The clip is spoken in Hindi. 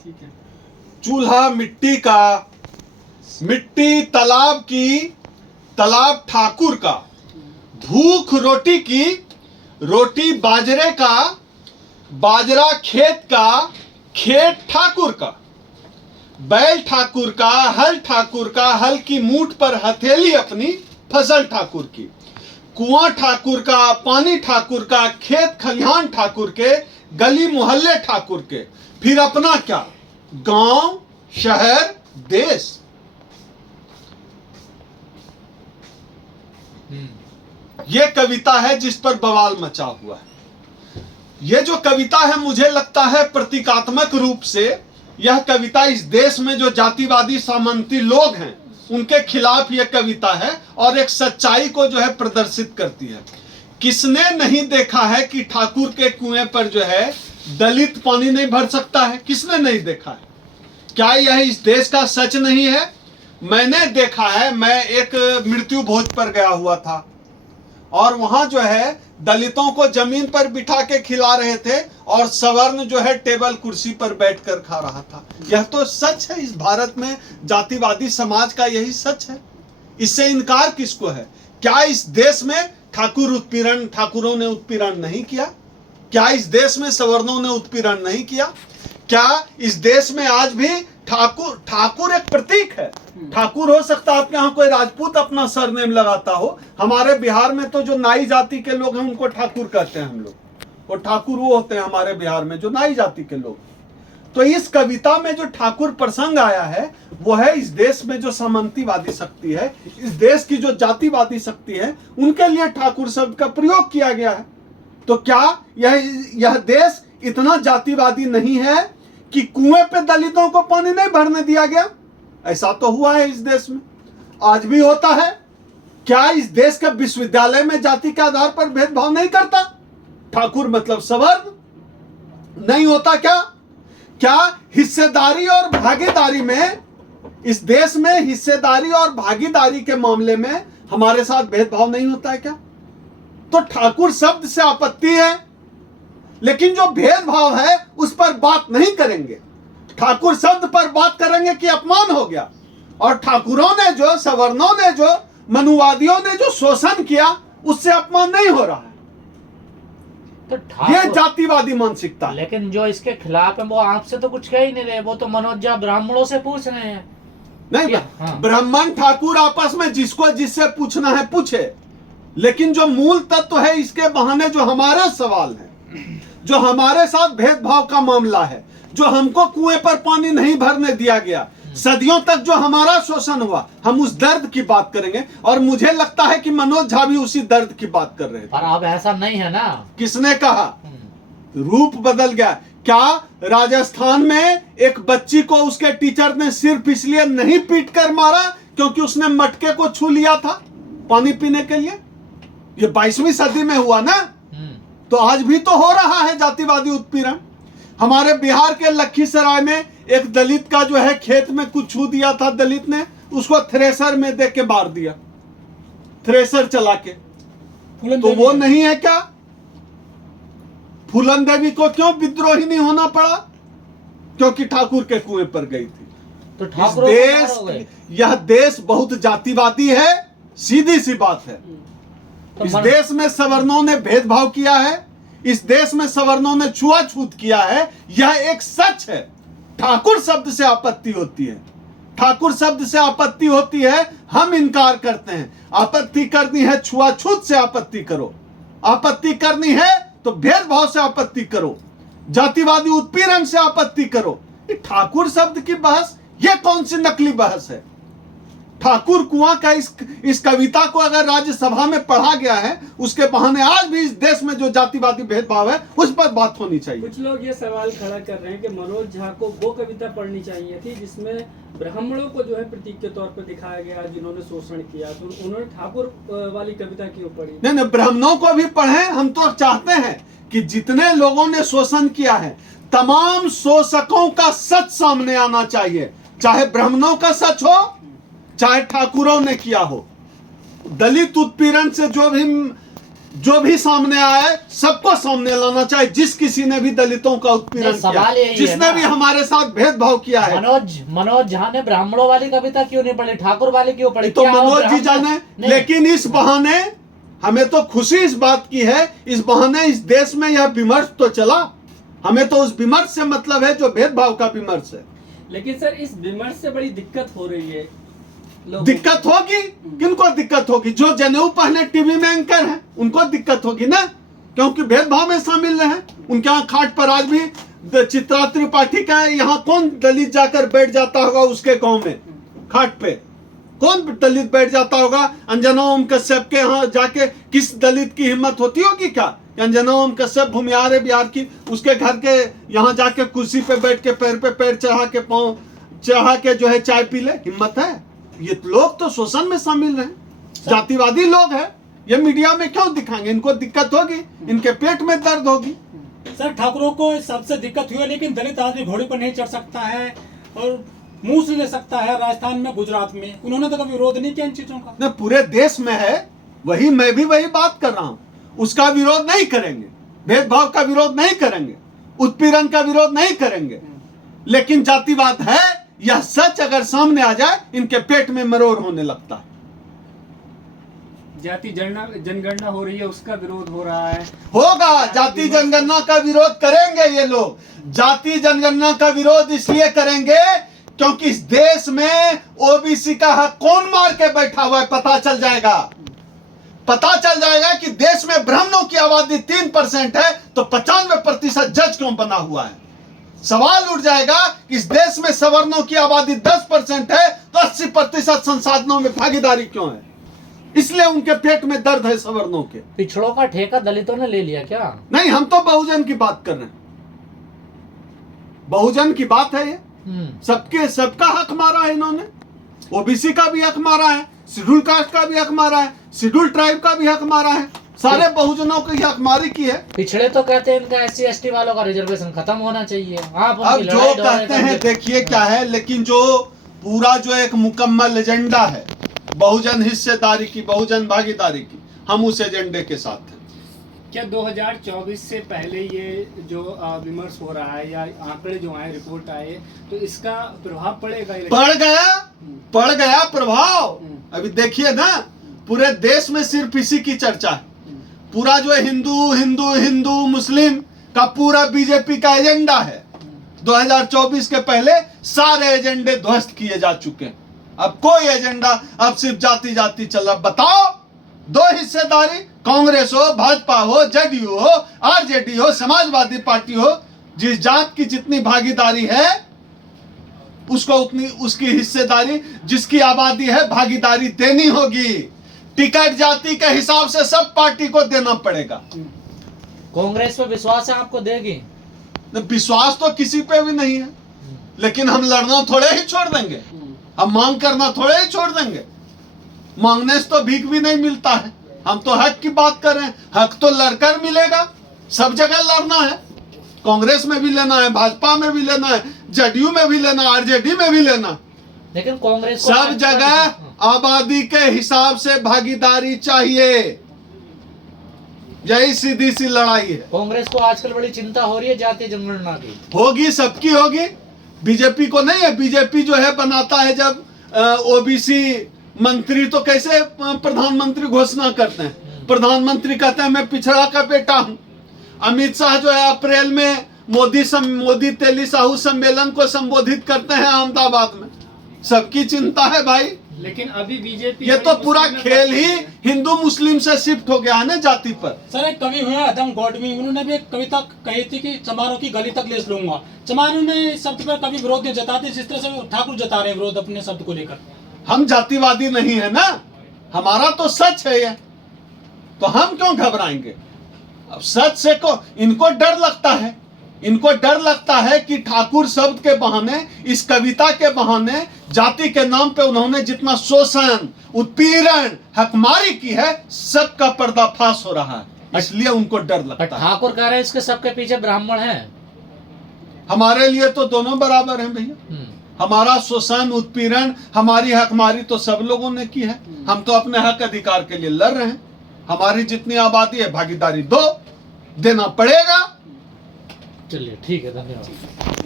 ठीक है। चूल्हा मिट्टी का, मिट्टी तालाब की, तालाब ठाकुर का, भूख रोटी की, रोटी बाजरे का, बाजरा खेत का, खेत ठाकुर का, बैल ठाकुर का, हल ठाकुर का, हल की मूठ पर हथेली अपनी, फसल ठाकुर की, कुआं ठाकुर का, पानी ठाकुर का, खेत खलिहान ठाकुर के, गली मोहल्ले ठाकुर के, फिर अपना क्या, गांव, शहर, देश। ये कविता है जिस पर बवाल मचा हुआ है। ये जो कविता है मुझे लगता है प्रतीकात्मक रूप से यह कविता इस देश में जो जातिवादी सामंती लोग हैं उनके खिलाफ यह कविता है और एक सच्चाई को जो है प्रदर्शित करती है। किसने नहीं देखा है कि ठाकुर के कुएं पर जो है दलित पानी नहीं भर सकता है? किसने नहीं देखा है? क्या यह इस देश का सच नहीं है? मैंने देखा है, मैं एक मृत्यु भोज पर गया हुआ था और वहां जो है दलितों को जमीन पर बिठा के खिला रहे थे और सवर्ण जो है टेबल कुर्सी पर बैठकर खा रहा था। यह तो सच है, इस भारत में जातिवादी समाज का यही सच है। इससे इनकार किसको है? क्या इस देश में ठाकुरों ने उत्पीड़न नहीं किया? क्या इस देश में सवर्णों ने उत्पीड़न नहीं किया? क्या इस देश में आज भी ठाकुर एक प्रतीक है? ठाकुर हो सकता है आपके यहाँ कोई राजपूत अपना सरनेम लगाता हो। हमारे बिहार में तो जो नाई जाति के लोग हैं उनको ठाकुर कहते हैं हम लोग, और ठाकुर वो होते हैं हमारे बिहार में जो नाई जाति के लोग। तो इस कविता में जो ठाकुर प्रसंग आया है वो है इस देश में जो सामंतीवादी शक्ति है, इस देश की जो जातिवादी शक्ति है, उनके लिए ठाकुर शब्द का प्रयोग किया गया है। तो क्या यह देश इतना जातिवादी नहीं है कि कुएं पे दलितों को पानी नहीं भरने दिया गया? ऐसा तो हुआ है इस देश में, आज भी होता है। क्या इस देश के विश्वविद्यालय में जाति के आधार पर भेदभाव नहीं करता? ठाकुर मतलब सवर्ण नहीं होता क्या? क्या हिस्सेदारी और भागीदारी में, इस देश में हिस्सेदारी और भागीदारी के मामले में हमारे साथ भेदभाव नहीं होता है क्या? तो ठाकुर शब्द से आपत्ति है, लेकिन जो भेदभाव है उस पर बात नहीं करेंगे। ठाकुर शब्द पर बात करेंगे कि अपमान हो गया। और ठाकुरों ने जो, सवर्णों ने जो, मनुवादियों ने जो शोषण किया उससे अपमान नहीं हो रहा है। तो ये जातिवादी मानसिकता है। लेकिन जो इसके खिलाफ है वो आपसे तो कुछ कह ही नहीं रहे, वो तो मनोज झा ब्राह्मणों से पूछ रहे हैं। नहीं, हाँ। ब्राह्मण ठाकुर आपस में जिसको जिससे पूछना है पूछे, लेकिन जो मूल तत्व है इसके बहाने जो हमारे सवाल है, जो हमारे साथ भेदभाव का मामला है, जो हमको कुएं पर पानी नहीं भरने दिया गया, सदियों तक जो हमारा शोषण हुआ, हम उस दर्द की बात करेंगे। और मुझे लगता है कि मनोज झा भी उसी दर्द की बात कर रहे थे। पर अब ऐसा नहीं है ना। किसने कहा? रूप बदल गया। क्या राजस्थान में एक बच्ची को उसके टीचर ने सिर्फ इसलिए नहीं पीट कर मारा क्योंकि उसने मटके को छू लिया था पानी पीने के लिए? ये 22वीं सदी में हुआ ना। तो आज भी तो हो रहा है जातिवादी उत्पीड़न। हमारे बिहार के लखीसराय में एक दलित का जो है खेत में कुछ छू दिया था, दलित ने उसको थ्रेसर में दे के मार दिया, थ्रेसर चला के। तो वो नहीं है क्या? फूलन देवी को क्यों विद्रोही नहीं होना पड़ा? क्योंकि ठाकुर के कुएं पर गई थी। तो यह देश बहुत जातिवादी है, सीधी सी बात है। इस देश में सवर्णों ने भेदभाव किया है, इस देश में सवर्णों ने छुआछूत किया है, यह एक सच है। ठाकुर शब्द से आपत्ति होती है, ठाकुर शब्द से आपत्ति होती है, हम इनकार करते हैं। आपत्ति करनी है छुआछूत से आपत्ति करो, आपत्ति करनी है तो भेदभाव से आपत्ति करो, जातिवादी उत्पीड़न से आपत्ति करो। ठाकुर शब्द की बहस यह कौन सी नकली बहस है? ठाकुर कुआं का इस कविता को अगर राज्यसभा में पढ़ा गया है, उसके बहाने आज भी इस देश में जो जातिवादी भेदभाव है उस पर बात होनी चाहिए। कुछ लोग ये सवाल खड़ा कर रहे हैं कि मनोज झा को वो कविता पढ़नी चाहिए थी जिसमें ब्राह्मणों को जो है प्रतीक के तौर पर दिखाया गया जिन्होंने शोषण किया, तो उन्होंने ठाकुर वाली कविता क्यों पढ़ी? नहीं, ब्राह्मणों को भी पढ़े। हम तो चाहते हैं कि जितने लोगों ने शोषण किया है तमाम शोषकों का सच सामने आना चाहिए, चाहे ब्राह्मणों का सच हो चाहे ठाकुरों ने किया हो। दलित उत्पीड़न से जो भी जो भी सामने आए सबको सामने लाना चाहिए, जिस किसी ने भी दलितों का उत्पीड़न नहीं, सवाल किया, यही है जिसने ना। भी हमारे साथ भेदभाव किया है। मनोज झा ने ब्राह्मणों वाली कविता क्यों नहीं पढ़ी, ठाकुर वाली क्यों पढ़ी? तो क्या वो मनोज जी ब्राह्मण- जाने, नहीं। लेकिन इस बहाने हमें तो खुशी इस बात की है, इस बहाने इस देश में यह विमर्श तो चला। हमें तो उस विमर्श से मतलब है जो भेदभाव का विमर्श है। लेकिन सर इस विमर्श से बड़ी दिक्कत हो रही है लोगों को। दिक्कत होगी, किनको दिक्कत होगी? जो जनेऊ पहने टीवी में एंकर हैं उनको दिक्कत होगी ना, क्योंकि भेदभाव में शामिल रहे। उनके यहाँ खाट पर आज भी चित्रा त्रिपाठी का यहाँ कौन दलित जाकर बैठ जाता होगा उसके गांव में खाट पे? कौन दलित बैठ जाता होगा? अंजना ओम कश्यप के यहाँ जाके किस दलित की हिम्मत होती होगी क्या? अंजना ओम कश्यप भूमिहार है बिहार की, उसके घर के यहाँ जाके कुर्सी पे बैठ के पैर पे पैर चढ़ा के पाँव चढ़ा के जो है चाय पी ले? हिम्मत है? ये लोग तो शोषण में शामिल रहे, जातिवादी लोग हैं। ये मीडिया में क्यों दिखाएंगे? इनको दिक्कत होगी, इनके पेट में दर्द होगी। सर ठाकुरों को सबसे दिक्कत हुई है, लेकिन दलित आदमी घोड़े पर नहीं चढ़ सकता है और मुंह से ले सकता है। राजस्थान में, गुजरात में उन्होंने तो कभी विरोध नहीं किया इन चीजों का। न पूरे देश में है, वही मैं भी वही बात कर रहा हूं। उसका विरोध नहीं करेंगे, भेदभाव का विरोध नहीं करेंगे, उत्पीड़न का विरोध नहीं करेंगे, लेकिन जातिवाद है यह सच अगर सामने आ जाए इनके पेट में मरोड़ होने लगता है। जाति जनगणना हो रही है, उसका विरोध हो रहा है। होगा, जाति जनगणना का विरोध करेंगे ये लोग। जाति जनगणना का विरोध इसलिए करेंगे क्योंकि इस देश में ओबीसी का हक कौन मार के बैठा हुआ है पता चल जाएगा। पता चल जाएगा कि देश में ब्राह्मणों की आबादी 3% है तो 95% जज क्यों बना हुआ है। सवाल उठ जाएगा कि इस देश में सवर्णों की आबादी 10% है तो 80% संसाधनों में भागीदारी क्यों है? इसलिए उनके पेट में दर्द है सवर्णों के। पिछड़ों का ठेका दलितों ने ले लिया क्या? नहीं, हम तो बहुजन की बात कर रहे हैं। बहुजन की बात है ये। सबके सबका हक मारा है इन्होंने। ओबीसी का भी हक मारा है, शेड्यूल कास्ट का भी हक मारा है, शेड्यूल ट्राइब का भी हक मारा है, सारे बहुजनों की हकमारी की है। पिछड़े तो कहते हैं इनका SC ST वालों का रिजर्वेशन खत्म होना चाहिए। आप अब जो कहते हैं देखिए क्या है, लेकिन जो पूरा जो एक मुकम्मल एजेंडा है बहुजन हिस्सेदारी की, बहुजन भागीदारी की, हम उस एजेंडे के साथ हैं। क्या 2024 से पहले ये जो विमर्श हो रहा है या आंकड़े जो आए, रिपोर्ट आए, तो इसका प्रभाव पड़ेगा? पड़ गया प्रभाव। अभी देखिए ना, पूरे देश में सिर्फ इसी की चर्चा है। पूरा जो है हिंदू मुस्लिम का पूरा बीजेपी का एजेंडा है। 2024 के पहले सारे एजेंडे ध्वस्त किए जा चुके हैं। अब कोई एजेंडा, अब सिर्फ जाति चल रहा। बताओ, दो हिस्सेदारी, कांग्रेस हो, भाजपा हो, जेडीयू हो, आरजेडी हो, समाजवादी पार्टी हो, जिस जात की जितनी भागीदारी है उसको उतनी उसकी हिस्सेदारी, जिसकी आबादी है भागीदारी देनी होगी। टिकट जाति के हिसाब से सब पार्टी को देना पड़ेगा। कांग्रेस पे विश्वास है आपको देगी? विश्वास तो किसी पे भी नहीं है, लेकिन हम लड़ना थोड़े ही छोड़ देंगे, हम मांग करना थोड़े ही छोड़ देंगे। मांगने से तो भीख भी नहीं मिलता है। हम तो हक की बात कर रहे हैं, हक तो लड़कर मिलेगा। सब जगह लड़ना है, कांग्रेस में भी लेना है, भाजपा में भी लेना है, जेडीयू में भी लेना, आरजेडी में भी लेना। लेकिन कांग्रेस सब जगह आबादी के हिसाब से भागीदारी चाहिए। यही सीधी सी लड़ाई है। कांग्रेस को आजकल बड़ी चिंता हो रही है जातीय जनगणना की। होगी, सबकी होगी। बीजेपी को नहीं है। बीजेपी जो है बनाता है जब ओबीसी मंत्री, तो कैसे प्रधानमंत्री घोषणा करते हैं? प्रधानमंत्री कहते हैं मैं पिछड़ा का बेटा हूं। अमित शाह जो है अप्रैल में मोदी तेली साहू सम्मेलन को संबोधित करते हैं अहमदाबाद में। सबकी चिंता है भाई। लेकिन अभी बीजेपी, ये तो पूरा खेल ही हिंदू मुस्लिम से शिफ्ट हो गया है ना जाति पर। सर एक कवि हुए अदम गॉडवी, उन्होंने भी एक कविता कही थी कि चमारों की गली तक ले लूंगा। चमारों ने इस शब्द पर कभी विरोध नहीं जताते जिस तरह से ठाकुर जता रहे विरोध अपने शब्द को लेकर। हम जातिवादी नहीं है ना, हमारा तो सच है ये, तो हम क्यों घबराएंगे? अब सच से को इनको डर लगता है। इनको डर लगता है कि ठाकुर शब्द के बहाने, इस कविता के बहाने जाति के नाम पे उन्होंने जितना शोषण, उत्पीड़न, हकमारी की है, सबका पर्दाफाश हो रहा है, इसलिए उनको डर लगता है। ठाकुर कह रहे हैं इसके सबके पीछे ब्राह्मण हैं। हमारे लिए तो दोनों बराबर हैं भैया। हमारा शोषण, उत्पीड़न, हमारी हकमारी तो सब लोगों ने की है। हम तो अपने हक अधिकार के लिए लड़ रहे हैं। हमारी जितनी आबादी है भागीदारी दो, देना पड़ेगा। चलिए ठीक है, धन्यवाद।